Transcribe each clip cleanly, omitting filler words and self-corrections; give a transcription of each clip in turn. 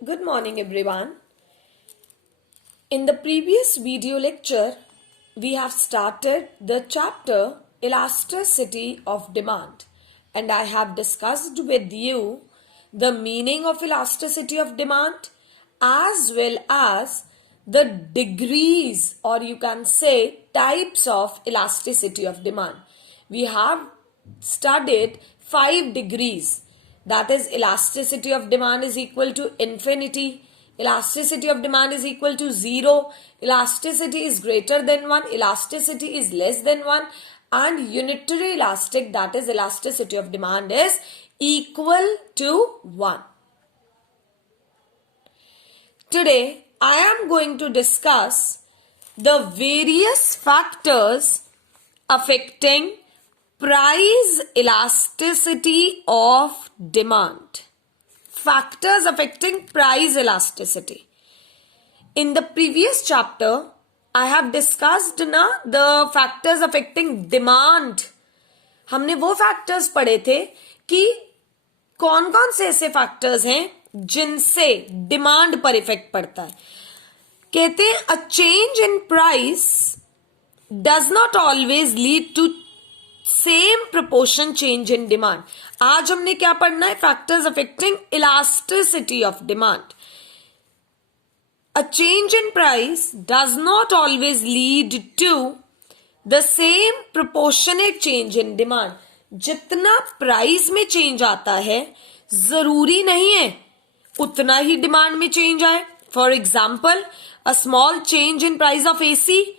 Good morning, everyone. In the previous video lecture, we have started the chapter Elasticity of Demand, and I have discussed with you the meaning of elasticity of demand as well as the degrees, or you can say types of elasticity of demand. We have studied 5 degrees, that is elasticity of demand is equal to infinity, elasticity of demand is equal to 0, elasticity is greater than 1, elasticity is less than 1, and unitary elastic, that is elasticity of demand, is equal to 1. Today I am going to discuss the various factors affecting price elasticity of demand. Factors affecting price elasticity. In the previous chapter, I have discussed the factors affecting demand. हमने वो factors पढ़े थे कि कौन कौन से ऐसे factors हैं जिनसे डिमांड पर इफेक्ट पड़ता है. कहते हैं a change in price does not always lead to same proportion change in demand. आज हमने क्या पढ़ना है? Factors affecting elasticity of demand. A change in price does not always lead to the same proportionate change in demand. जितना price में change आता है जरूरी नहीं है उतना ही डिमांड में चेंज आए. For example, a small change in price of AC,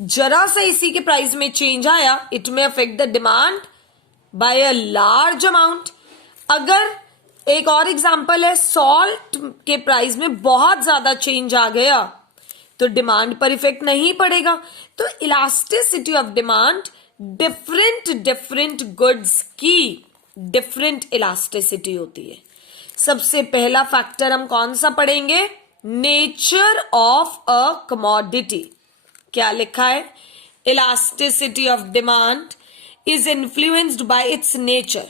जरा सा एसी के प्राइस में चेंज आया, इट में affect the demand by a large amount. अगर एक और एग्जांपल है, सॉल्ट के प्राइस में बहुत ज्यादा चेंज आ गया तो डिमांड पर इफेक्ट नहीं पड़ेगा. तो elasticity of demand different goods की डिफरेंट इलास्टिसिटी होती है. सबसे पहला फैक्टर हम कौन सा पढ़ेंगे? Nature of a commodity. क्या लिखा है? Elasticity of demand is influenced by it's nature.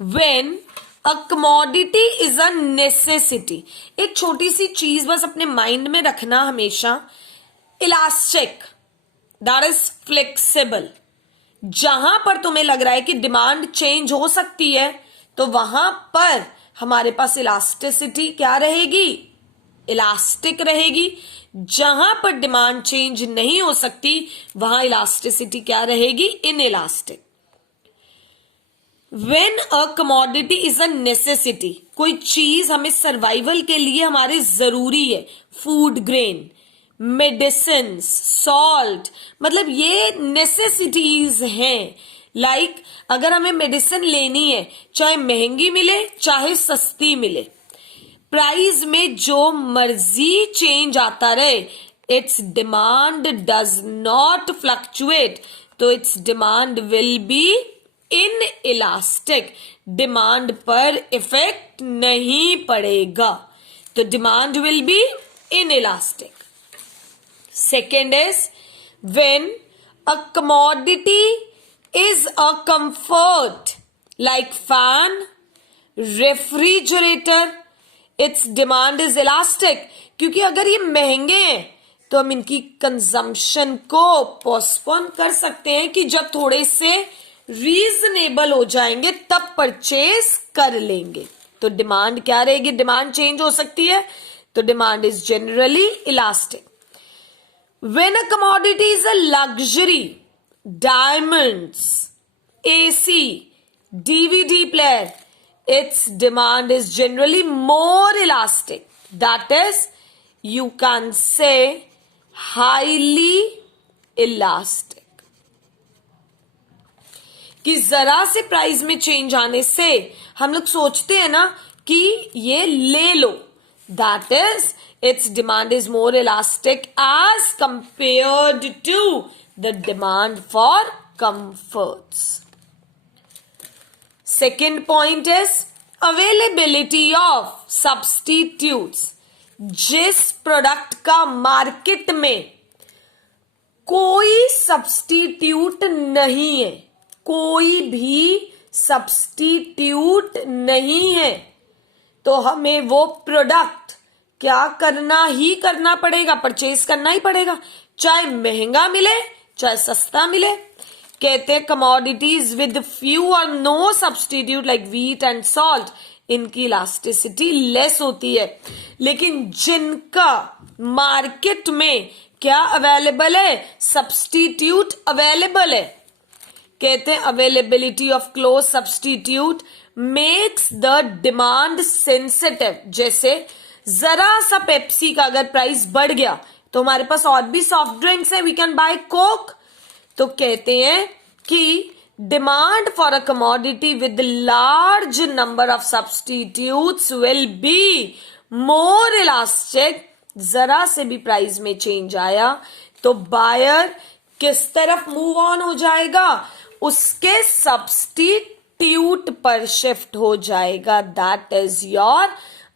When a commodity is a necessity. एक छोटी सी चीज बस अपने माइंड में रखना हमेशा. Elastic, that is flexible. जहां पर तुम्हें लग रहा है कि डिमांड चेंज हो सकती है तो वहां पर हमारे पास इलास्टिसिटी क्या रहेगी? इलास्टिक रहेगी. जहां पर डिमांड चेंज नहीं हो सकती वहां इलास्टिसिटी क्या रहेगी? Inelastic. When a commodity is a necessity, कोई चीज हमें सर्वाइवल के लिए हमारे जरूरी है, फूड ग्रेन, मेडिसिन, सॉल्ट, मतलब ये नेसेसिटीज हैं. लाइक अगर हमें मेडिसिन लेनी है, चाहे महंगी मिले चाहे सस्ती मिले, प्राइस में जो मर्जी चेंज आता रहे, its demand does not fluctuate, तो its demand will be inelastic. Demand पर इफेक्ट नहीं पड़ेगा, तो demand will be inelastic. Second is when a commodity is a comfort like fan, refrigerator, its demand is elastic. क्योंकि अगर ये महंगे हैं तो हम इनकी कंजम्पशन को पोस्टपोन कर सकते हैं कि जब थोड़े से रीजनेबल हो जाएंगे तब परचेज कर लेंगे. तो डिमांड क्या रहेगी? डिमांड चेंज हो सकती है, तो demand is generally elastic. When a commodity is a luxury, diamonds, AC, DVD player, its demand is generally more elastic. That is, you can say highly elastic. कि जरा से प्राइस में चेंज आने से हम लोग सोचते हैं ना कि ये ले लो. That is, its demand is more elastic as compared to the demand for comforts. Second point is availability of substitutes. जिस प्रोडक्ट का मार्केट में कोई सब्स्टिट्यूट नहीं है, कोई भी सब्स्टिट्यूट नहीं है, तो हमें वो प्रोडक्ट क्या करना ही करना पड़ेगा, परचेज करना ही पड़ेगा, चाहे महंगा मिले चाहे सस्ता मिले। कहते हैं commodities with few or no substitute like wheat and salt, इनकी इलास्टिसिटी लेस होती है। लेकिन जिनका मार्केट में क्या अवेलेबल है, सब्सटीट्यूट अवेलेबल है। कहते हैं availability of close substitute makes the demand sensitive. जैसे जरा सा पेप्सी का अगर प्राइस बढ़ गया तो हमारे पास और भी सॉफ्ट ड्रिंक्स है, वी कैन बाय कोक। तो कहते हैं कि demand for a commodity with large number of substitutes will be more elastic. जरा से भी प्राइस में चेंज आया तो बायर किस तरफ मूव ऑन हो जाएगा, उसके सब्सटीट्यूट पर शिफ्ट हो जाएगा। That is your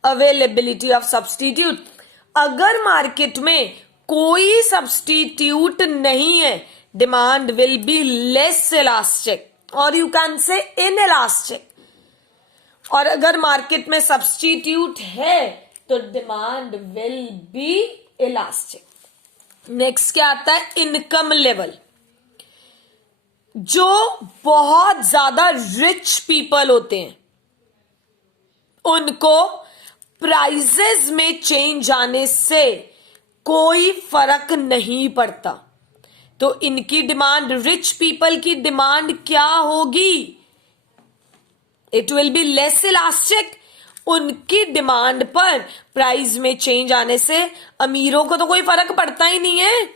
availability of substitute. अगर मार्केट में कोई सब्सटीट्यूट नहीं है, demand will be less elastic और यू कैन से इनइलास्टिक। और अगर मार्केट में सब्सटीट्यूट है तो demand will be elastic. Next क्या आता है, इनकम लेवल। जो बहुत ज्यादा रिच पीपल होते हैं उनको प्राइसेस में चेंज आने से कोई फर्क नहीं पड़ता। तो इनकी डिमांड, रिच पीपल की डिमांड क्या होगी, it will be less elastic. उनकी डिमांड पर प्राइस में चेंज आने से अमीरों को तो कोई फर्क पड़ता ही नहीं है।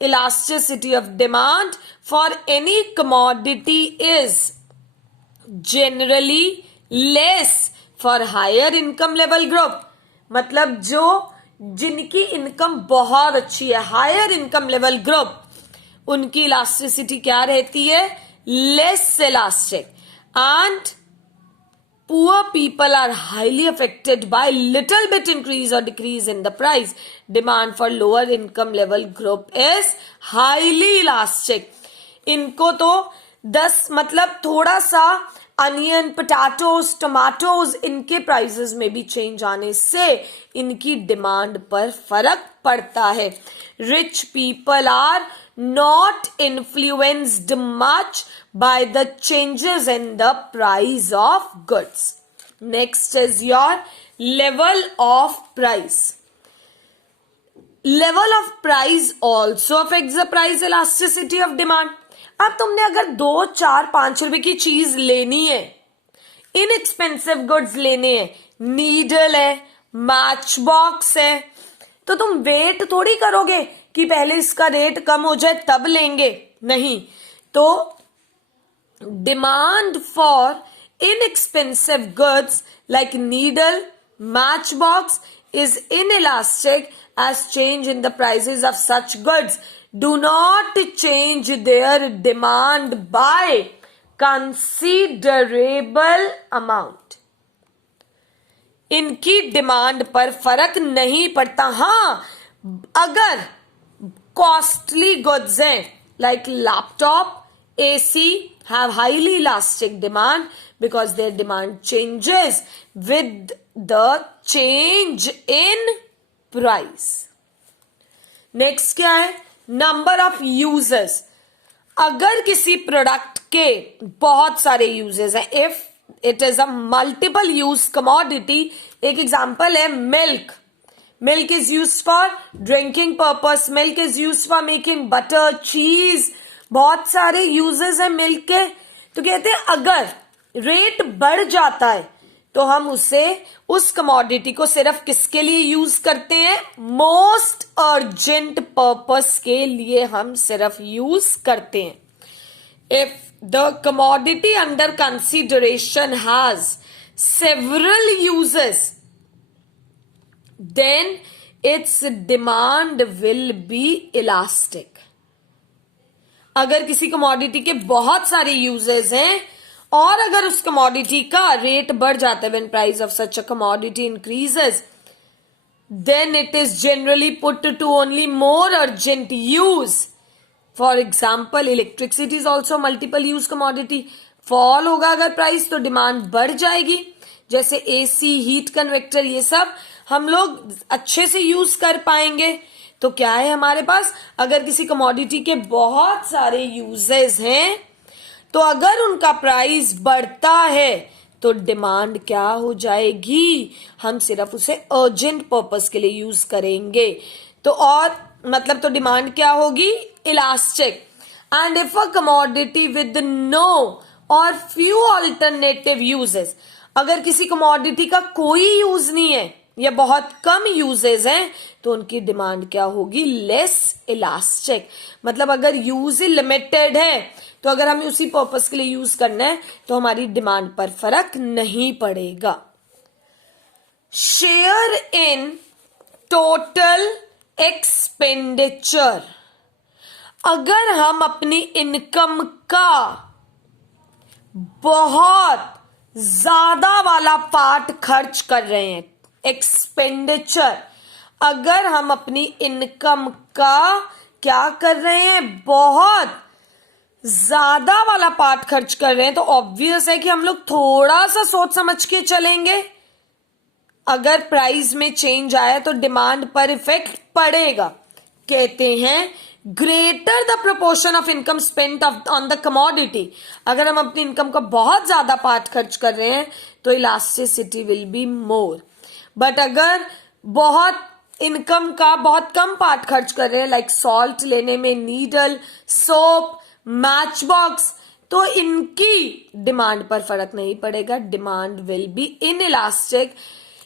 Elasticity of demand for any commodity is generally less for higher income level group. मतलब जो जिनकी इनकम बहुत अच्छी है, हायर इनकम लेवल ग्रुप, उनकी इलास्टिसिटी क्या रहती है, less elastic. And poor people are highly affected by little bit increase or decrease in the price. Demand for lower income level group is highly elastic. इनको तो 10 मतलब थोड़ा सा onion, potatoes, tomatoes, इनके प्राइसेस में भी चेंज आने से इनकी डिमांड पर फर्क पड़ता है। Rich people are not influenced much by the changes in the price of goods. Next is your level of price. Level of price also affects the price elasticity of demand. अब तुमने अगर 2, 4, 5 रुपए की चीज लेनी है, इनएक्सपेंसिव गुड्स लेने हैं, नीडल है, मैच बॉक्स है, तो तुम वेट थोड़ी करोगे कि पहले इसका रेट कम हो जाए तब लेंगे, नहीं। तो demand for inexpensive goods like needle, match box is inelastic as change in the prices of such goods do not change their demand by considerable amount. इनकी डिमांड पर फर्क नहीं पड़ता। हाँ, अगर कॉस्टली गुड्स हैं like laptop, AC have highly elastic demand because their demand changes with the change in price. Next क्या है, नंबर ऑफ यूजर्स। अगर किसी प्रोडक्ट के बहुत सारे यूजेस हैं, if it is a multiple use commodity, एक एग्जांपल है milk. Milk is use for drinking purpose, milk is use for making butter, चीज, बहुत सारे यूजेस हैं मिल्क के। तो कहते हैं अगर रेट बढ़ जाता है तो हम उस कमोडिटी को सिर्फ किसके लिए यूज करते हैं, मोस्ट अर्जेंट पर्पस के लिए हम सिर्फ यूज करते हैं। If the commodity under consideration has several uses then its demand will be elastic. अगर किसी कमोडिटी के बहुत सारे यूजेस हैं और अगर उस कमोडिटी का रेट बढ़ जाता है, when price of such a commodity increases then it is generally put to only more urgent use. For example electricity is also multiple use commodity. Fall होगा अगर प्राइस तो डिमांड बढ़ जाएगी। जैसे एसी, हीट कन्वेक्टर, ये सब हम लोग अच्छे से यूज कर पाएंगे। तो क्या है हमारे पास, अगर किसी कमोडिटी के बहुत सारे यूजेस हैं तो अगर उनका प्राइस बढ़ता है तो डिमांड क्या हो जाएगी, हम सिर्फ उसे अर्जेंट पर्पस के लिए यूज करेंगे। तो और मतलब तो डिमांड क्या होगी, elastic. And if a commodity with no or few alternative uses, अगर किसी कमोडिटी का कोई यूज नहीं है या बहुत कम यूजेस हैं तो उनकी डिमांड क्या होगी, लेस इलास्टिक। मतलब अगर यूज लिमिटेड है तो अगर हमें उसी पर्पस के लिए यूज करना है तो हमारी डिमांड पर फर्क नहीं पड़ेगा। शेयर इन टोटल एक्सपेंडिचर, अगर हम अपनी इनकम का बहुत ज्यादा वाला पार्ट खर्च कर रहे हैं, एक्सपेंडिचर, अगर हम अपनी इनकम का क्या कर रहे हैं, बहुत ज्यादा वाला पार्ट खर्च कर रहे हैं, तो ऑब्वियस है कि हम लोग थोड़ा सा सोच समझ के चलेंगे। अगर प्राइस में चेंज आया तो डिमांड पर इफेक्ट पड़ेगा। कहते हैं greater the proportion of income spent on the commodity, अगर हम अपनी इनकम का बहुत ज्यादा पार्ट खर्च कर रहे हैं तो elasticity will be more. But अगर बहुत इनकम का बहुत कम पार्ट खर्च कर रहे हैं, लाइक सॉल्ट लेने में, नीडल, सोप, मैच बॉक्स, तो इनकी डिमांड पर फर्क नहीं पड़ेगा, डिमांड विल बी इनइलास्टिक।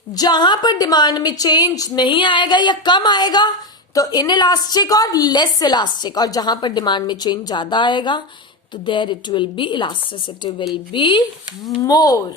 जहां पर डिमांड में चेंज नहीं आएगा या कम आएगा तो इनइलास्टिक और लेस इलास्टिक, और जहां पर डिमांड में चेंज ज्यादा आएगा तो there it will be elasticity will be more.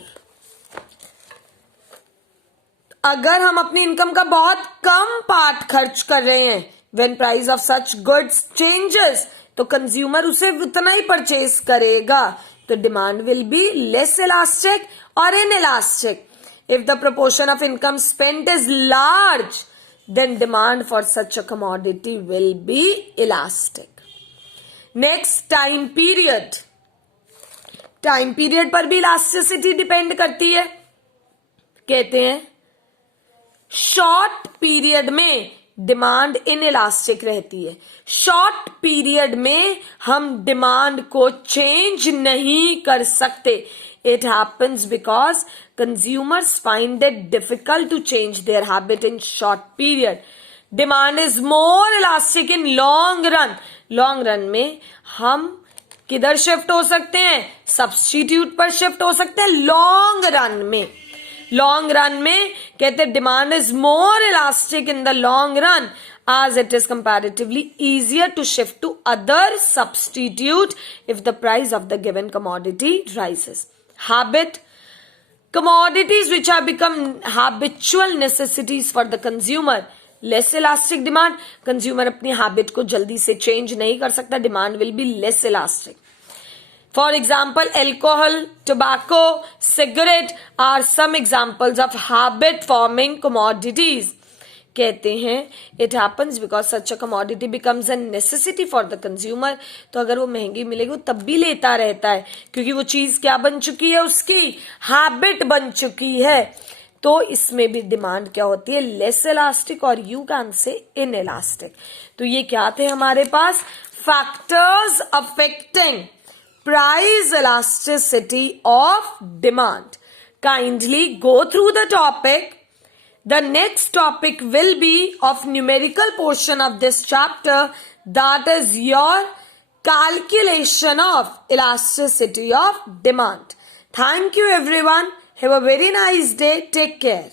अगर हम अपनी इनकम का बहुत कम पार्ट खर्च कर रहे हैं, when price of such goods changes, तो कंज्यूमर उसे उतना ही परचेज करेगा, तो demand will be less elastic और inelastic. If the proportion of income spent is large, then demand for such a commodity will be elastic. Next, time period. Time period पर भी elasticity depend करती है। कहते हैं short period में demand inelastic रहती है, शॉर्ट पीरियड में हम डिमांड को चेंज नहीं कर सकते। It happens because consumers find it difficult to change their habit in short period. Demand is more elastic in long run. Long run में हम किधर शिफ्ट हो सकते हैं, सब्स्टिट्यूट पर शिफ्ट हो सकते हैं। लॉन्ग रन में, लॉन्ग रन में कहते हैं demand is more elastic in the long run as it is comparatively easier to shift to other substitute if the price of the given commodity rises. Habit, commodities which have become habitual necessities for the consumer, less elastic demand. Consumer अपनी habit को जल्दी से change नहीं कर सकता, demand will be less elastic. For example, alcohol, tobacco, cigarette are some examples of habit forming commodities. कहते हैं it happens because such a commodity becomes a necessity for the consumer. तो अगर वो महंगी मिलेगी वो तब भी लेता रहता है क्योंकि वो चीज क्या बन चुकी है, उसकी हैबिट बन चुकी है। तो इसमें भी डिमांड क्या होती है, लेस इलास्टिक और you can say inelastic. तो ये क्या थे हमारे पास, factors affecting price elasticity of demand. Kindly go through the topic. The next topic will be of numerical portion of this chapter, that is your calculation of elasticity of demand. Thank you everyone. Have a very nice day. Take care.